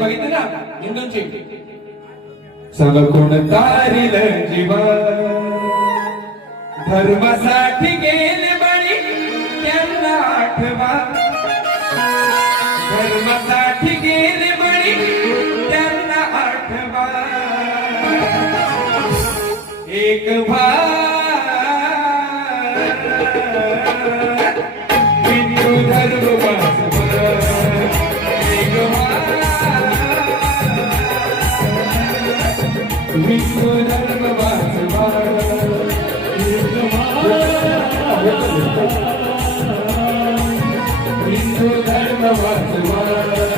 बघितले ना हिंदूंचे. चल कोण तारील जीवा धर्मासाठी गेले बळी त्यांना आठवा. धर्मासाठी गेले बळी त्यांना आठवा. एक हिंदू धर्म वाचवा. एक हिंदू धर्म वाचवा. हिंदू धर्म वाचवा.